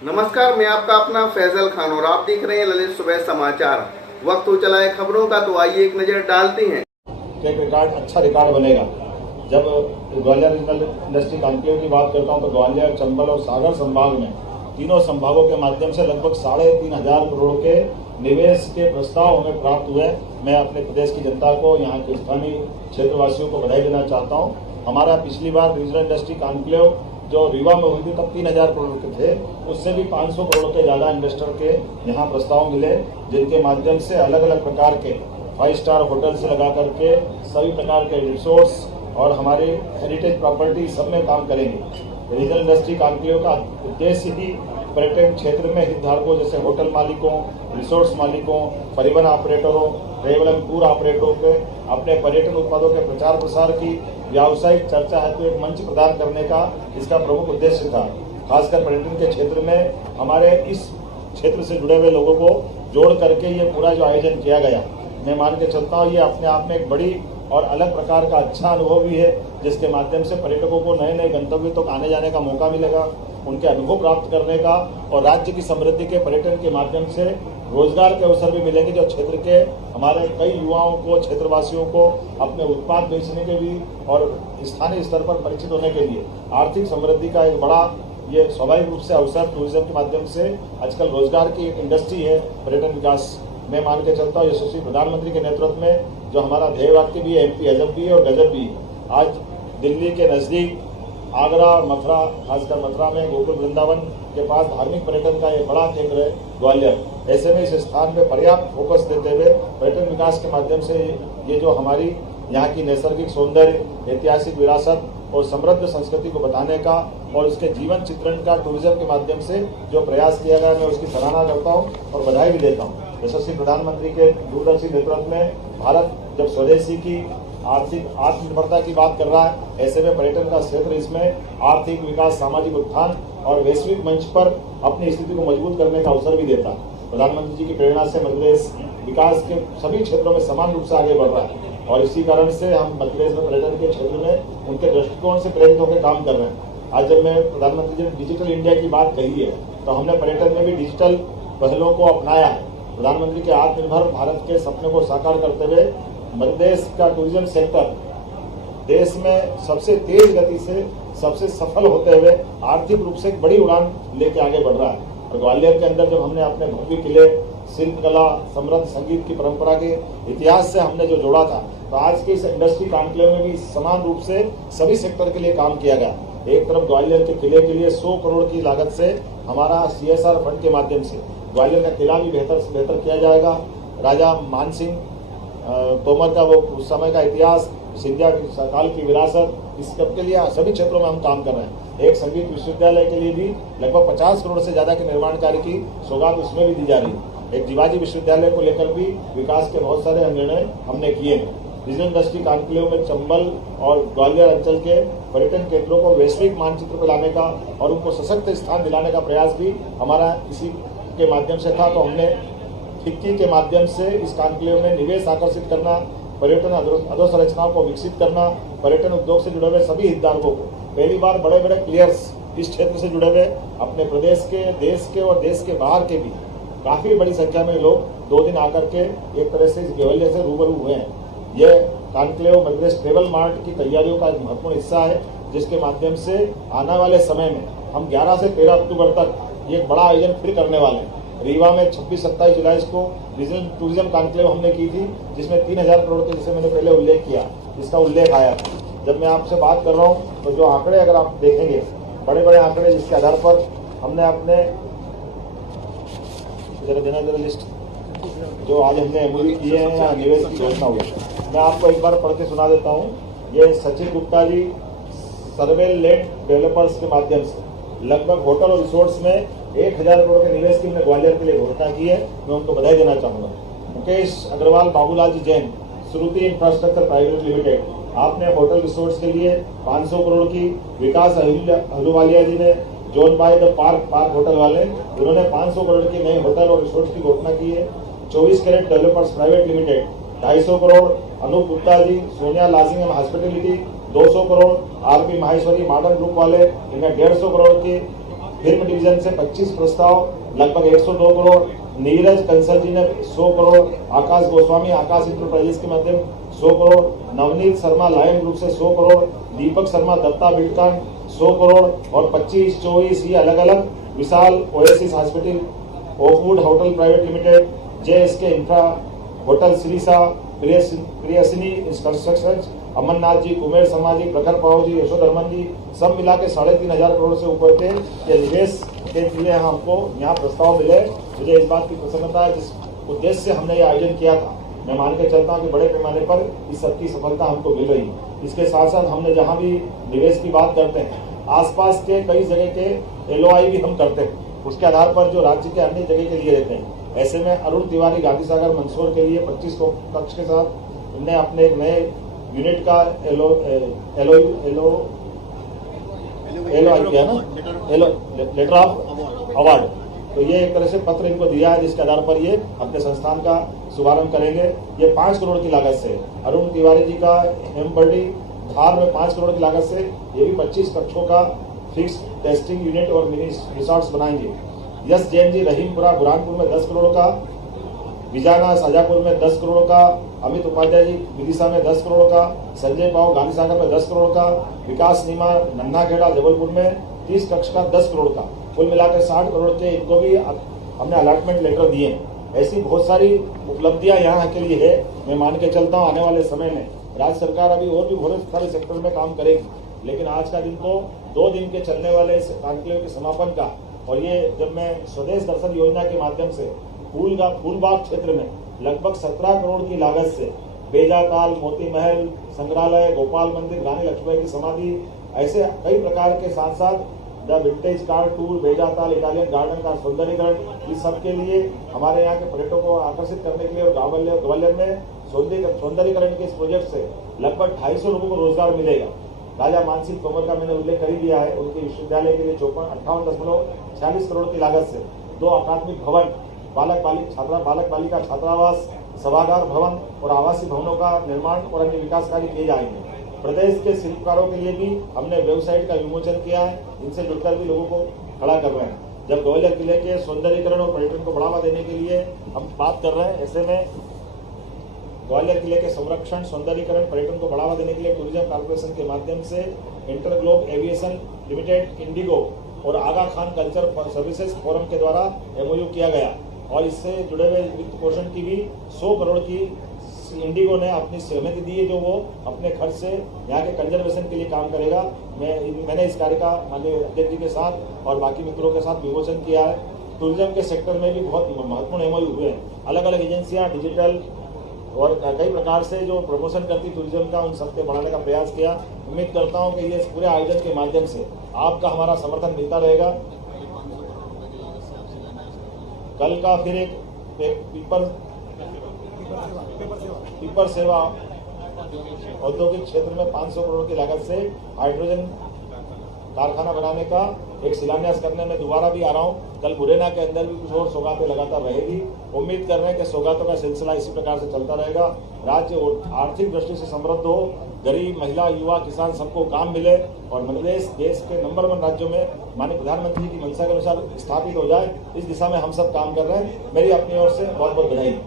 नमस्कार, मैं आपका अपना फैजल खान और आप देख रहे हैं ललित सुबह समाचार। वक्त हो चला है खबरों का, तो आइए एक नजर डालते हैं। अच्छा रिकॉर्ड बनेगा। जब ग्वालियर रीजनल इंडस्ट्री कॉन्क्लेव की बात करता हूं तो ग्वालियर, चंबल और सागर संभाग में तीनों संभागों के माध्यम से लगभग 3,500 करोड़ के निवेश के प्रस्ताव हमें प्राप्त हुए। मैं अपने प्रदेश की जनता को, यहाँ के स्थानीय क्षेत्रवासियों को बधाई देना चाहता हूँ। हमारा पिछली बार रीजनल इंडस्ट्री कॉन्क्लेव जो रीवा में हुई थी तब 3,000 करोड़ के थे, उससे भी 500 करोड़ के ज्यादा इन्वेस्टर के यहाँ प्रस्ताव मिले, जिनके माध्यम से अलग अलग प्रकार के 5 स्टार होटल से लगा करके सभी प्रकार के रिसोर्ट्स और हमारे हेरिटेज प्रॉपर्टी सब में काम करेंगे। रीजनल इंडस्ट्री कॉन्क्लेव का उद्देश्य ही पर्यटन क्षेत्र में हितधारकों जैसे होटल मालिकों, रिसोर्ट्स मालिकों, परिवहन ऑपरेटरों, ट्रेवल एंड टूर ऑपरेटरों के अपने पर्यटन उत्पादों के प्रचार प्रसार की व्यावसायिक चर्चा हेतु एक मंच प्रदान करने का इसका प्रमुख उद्देश्य था। खासकर पर्यटन के क्षेत्र में हमारे इस क्षेत्र से जुड़े हुए लोगों को जोड़ करके ये पूरा जो आयोजन किया गया, मैं मान के चलता हूँ ये अपने आप में एक बड़ी और अलग प्रकार का अच्छा अनुभव भी है, जिसके माध्यम से पर्यटकों को नए नए गंतव्य तक आने जाने का मौका मिलेगा, उनके अनुभव प्राप्त करने का, और राज्य की समृद्धि के पर्यटन के माध्यम से रोजगार के अवसर भी मिलेंगे, जो क्षेत्र के हमारे कई युवाओं को, क्षेत्रवासियों को अपने उत्पाद बेचने के भी और स्थानीय स्तर पर परिचित होने के लिए आर्थिक समृद्धि का एक बड़ा ये स्वाभाविक रूप से अवसर टूरिज्म के माध्यम से आजकल रोजगार की एक इंडस्ट्री है पर्यटन विकास। मैं मान के चलता हूँ यशस्वी प्रधानमंत्री के नेतृत्व में जो हमारा ध्येय वाक्य भी है, एमपी अजब भी है और गजब भी है। आज दिल्ली के नजदीक आगरा और मथुरा, खासकर मथुरा में गोकुल वृंदावन के पास धार्मिक पर्यटन का एक बड़ा केंद्र है ग्वालियर। ऐसे में इस स्थान पर पर्याप्त फोकस देते हुए पर्यटन विकास के माध्यम से ये जो हमारी यहाँ की नैसर्गिक सौंदर्य, ऐतिहासिक विरासत और समृद्ध संस्कृति को बताने का और उसके जीवन चित्रण का टूरिज्म के माध्यम से जो प्रयास किया गया, मैं उसकी सराहना करता हूँ और बधाई भी देता हूँ। यशस्वी प्रधानमंत्री के दूरदर्शी नेतृत्व में भारत जब स्वदेशी की आर्थिक आत्मनिर्भरता की बात कर रहा है, ऐसे में पर्यटन का क्षेत्र इसमें आर्थिक विकास, सामाजिक उत्थान और वैश्विक मंच पर अपनी स्थिति को मजबूत करने का अवसर भी देता है। प्रधानमंत्री जी की प्रेरणा से मध्य प्रदेश विकास के सभी क्षेत्रों में समान रूप से आगे बढ़ रहा है और इसी कारण से हम मध्य प्रदेश में पर्यटन के क्षेत्र में उनके दृष्टिकोण से प्रेरित होकर काम कर रहे हैं। आज जब मैं प्रधानमंत्री जी ने डिजिटल इंडिया की बात कही है तो हमने पर्यटन में भी डिजिटल पहलों को अपनाया है। प्रधानमंत्री के आत्मनिर्भर भारत के सपने को साकार करते हुए मध्य प्रदेश का टूरिज्म सेक्टर देश में सबसे तेज गति से सबसे सफल होते हुए आर्थिक रूप से एक बड़ी उड़ान लेके आगे बढ़ रहा है। और ग्वालियर के अंदर जब हमने अपने भव्य किले, शिल्पकला, समृद्ध संगीत की परंपरा के इतिहास से हमने जो जोड़ा था, तो आज के इस इंडस्ट्री कॉन्क्लेव में भी समान रूप से सभी सेक्टर के लिए काम किया गया। एक तरफ ग्वालियर के किले के लिए 100 करोड़ की लागत से हमारा CSR फंड के माध्यम से ग्वालियर का किला भी बेहतर से बेहतर किया जाएगा। राजा मानसिंह तोमर का वो उस समय का इतिहास, सिंधिया काल की विरासत, इस सब के लिए सभी क्षेत्रों में हम काम कर रहे हैं। एक संगीत विश्वविद्यालय के लिए भी लगभग 50 करोड़ से ज्यादा के निर्माण कार्य की सौगात उसमें भी दी जा रही है। एक जीवाजी विश्वविद्यालय को लेकर भी विकास के बहुत सारे निर्णय हमने किए हैं। रीजनल इंडस्ट्री कॉन्क्लेव में चंबल और ग्वालियर अंचल के पर्यटन केंद्रों को वैश्विक मानचित्र पर लाने का और उनको सशक्त स्थान दिलाने का प्रयास भी हमारा इसी के माध्यम से था। तो हमने फिक्की के माध्यम से इस कॉन्क्लेव में निवेश आकर्षित करना, पर्यटन अधोसंरचनाओं को विकसित करना, पर्यटन उद्योग से जुड़े हुए सभी हितधारकों को पहली बार बड़े बड़े प्लेयर्स इस क्षेत्र से जुड़े हुए अपने प्रदेश के, देश के और देश के बाहर के भी काफी बड़ी संख्या में लोग 2 दिन आकर के एक तरह से इस गेवल्य से रूबरू हुए हैं। ये conclave Madhya Pradesh travel mart की तैयारियों का एक महत्वपूर्ण हिस्सा है, जिसके माध्यम से आने वाले समय में हम 11 से 13 अक्टूबर तक ये बड़ा आयोजन फिर करने वाले हैं। रीवा में 26-27 जुलाई को रीजनल टूरिज्म कॉन्क्लेव हमने की थी, जिसमें 3,000 करोड़ के, जैसे मैंने पहले उल्लेख किया, इसका उल्लेख आया था। जब मैं आपसे बात कर रहा हूँ तो जो आंकड़े अगर आप देखेंगे, बड़े बड़े आंकड़े जिसके आधार पर हमने अपने जरा लिस्ट जो आज हमने MOU किए हैं या निवेश की घोषणा हुई, मैं आपको एक बार पढ़ के सुना देता हूँ। ये सचिन गुप्ता जी सर्वे लैंड डेवलपर्स के माध्यम से लगभग होटल और रिसोर्ट्स में 1,000 करोड़ के निवेश की हमने ग्वालियर के लिए घोषणा की है। मैं उनको बधाई देना चाहूंगा। मुकेश अग्रवाल, बाबूलाल जी जैन, श्रुति इंफ्रास्ट्रक्चर प्राइवेट लिमिटेड, आपने होटल रिसोर्ट्स के लिए 500 करोड़ की, विकास अहलूवालिया जी ने zone by the park hotel वाले, उन्होंने 500 करोड़ की नए होटल और रिसोर्ट्स की घोषणा की है। 24 carat developers private limited 250 crore, Anoop Gupta ji, Sonia lodging and hospitality 200 crore, RP Maheshwari modern group वाले इन्हें 150 करोड़ की, फिल्म डिवीजन से 25 प्रस्ताव लगभग 102 करोड़, नीरज कंसल जी ने 100 करोड़, आकाश गोस्वामी आकाश इंटरप्राइजेस के माध्यम 100 करोड़, नवनीत शर्मा लायन ग्रुप से 100 करोड़, दीपक शर्मा दत्ता बिल्डकॉन 100 करोड़ और 25-24 ये अलग अलग Vishal oasis hospital, Oakwood hotel private limited, JSK infra hotel श्रीसा, प्रियसिनी कंस्ट्रक्शन, अमरनाथ जी, कुमेर समाजी, प्रखर पाव जी, यशोधर्मन जी, सब मिला के 3,500 करोड़ से ऊपर के निवेश के लिए हमको यहाँ प्रस्ताव मिले। मुझे इस बात की प्रसन्नता है, जिस उद्देश्य से हमने ये आयोजन किया था, मैं मान के चलता हूँ कि बड़े पैमाने पर इस सबकी सफलता हमको मिल रही है। इसके साथ साथ हमने जहाँ भी निवेश की बात करते हैं, आसपास के कई जगह के LOI भी हम करते हैं, उसके आधार पर जो राज्य के अन्य जगह के लिए रहते हैं। ऐसे में अरुण तिवारी गांधी सागर मंदसौर के लिए 25 कक्ष के साथ उनने अपने एक नए यूनिट का LOI किया ना, लेटर ऑफ अवार्ड। तो ये एक तरह से पत्र इनको दिया है, जिसके आधार पर ये अपने संस्थान का शुभारंभ करेंगे। ये 5 करोड़ की लागत से अरुण तिवारी जी का हेमबर्डी धार में 5 करोड़ की लागत से ये भी 25 कक्षों का फिक्स टेस्टिंग यूनिट और मिनी रिसोर्ट्स बनाएंगे। यश जैन जी रहीमपुरा बुरहानपुर में 10 करोड़ का, विजाना शाजापुर में 10 करोड़ का, अमित उपाध्याय जी विदिशा में 10 करोड़ का, संजय पाव गांधी सागर में 10 करोड़ का, विकास नीमा नन्नाखेड़ा जबलपुर में 30 कक्ष का 10 करोड़ का, कुल मिलाकर 60 करोड़ के इनको भी हमने अलॉटमेंट लेटर दिए। ऐसी बहुत सारी उपलब्धियां यहाँ के लिए है। मैं मान के चलता हूँ आने वाले समय में राज्य सरकार अभी और भी बहुत सारे सेक्टर में काम करेगी, लेकिन आज का दिन तो 2 दिन के चलने वाले इस कॉन्क्लेव के समापन का, और ये जब मैं स्वदेश दर्शन योजना के माध्यम से फूलबाग क्षेत्र में लगभग 17 करोड़ की लागत से बेजाताल, मोती महल, संग्रहालय, गोपाल मंदिर, रानी लक्ष्मीबाई की समाधि, ऐसे कई प्रकार के साथ साथ the vintage car tour, Bejatal Italian garden का सौंदर्यीकरण, इस सब के लिए हमारे यहाँ के पर्यटकों को आकर्षित करने के लिए और ग्वालियर में सौंदर्यीकरण के इस प्रोजेक्ट से लगभग 250 लोगों को रोजगार मिलेगा। राजा मानसिंह तोमर का मैंने उल्लेख कर ही दिया है, उनके विश्वविद्यालय के लिए 58.46 करोड़ की लागत से 2 अकादमिक भवन, बालक बालिका छात्रावास, सभागार भवन और आवासीय भवनों का निर्माण और अन्य विकास कार्य किए जाएंगे। प्रदेश के शिल्पकारों के लिए भी हमने वेबसाइट का विमोचन किया है, इनसे जुड़कर भी लोगों को खड़ा कर रहे हैं। जब ग्वालियर किले के सौंदर्यीकरण और पर्यटन को बढ़ावा देने के लिए हम बात कर रहे हैं, ऐसे में ग्वालियर किले के संरक्षण, सौंदर्यीकरण, पर्यटन को बढ़ावा देने के लिए टूरिज्म कॉर्पोरेशन के माध्यम से इंटरग्लोब एविएशन लिमिटेड, इंडिगो और आगा खान कल्चर सर्विसेज फोरम के द्वारा MOU किया गया, और इससे जुड़े हुए वित्त पोषण की भी 100 करोड़ की इंडिगो ने अपनी सहमति दी है, जो वो अपने खर्च से यहाँ के कंजर्वेशन के लिए काम करेगा। मैंने इस कार्य का माननीय अध्यक्ष जी के साथ और बाकी मित्रों के साथ विमोचन किया है। टूरिज्म के सेक्टर में भी बहुत महत्वपूर्ण MOU हुए हैं। अलग अलग एजेंसियां डिजिटल और कई प्रकार से जो प्रमोशन करती टूरिज्म का, उन सबके बढ़ाने का प्रयास किया। उम्मीद करता हूं कि ये इस पूरे आयोजन के माध्यम से आपका हमारा समर्थन मिलता रहेगा। कल का फिर एक पीपर सेवा औद्योगिक क्षेत्र में 500 करोड़ की लागत से हाइड्रोजन कारखाना बनाने का एक शिलान्यास करने में दोबारा भी आ रहा हूँ। कल मुरैना के अंदर भी कुछ और सौगातें लगातार रहेगी। उम्मीद कर रहे हैं कि सौगातों का सिलसिला इसी प्रकार से चलता रहेगा। राज्य आर्थिक दृष्टि से समृद्ध हो, गरीब, महिला, युवा, किसान सबको काम मिले और मध्य प्रदेश देश के नंबर 1 राज्यों में माननीय प्रधानमंत्री की मंशा के अनुसार स्थापित हो जाए, इस दिशा में हम सब काम कर रहे हैं। मेरी अपनी ओर से बहुत बहुत बधाई।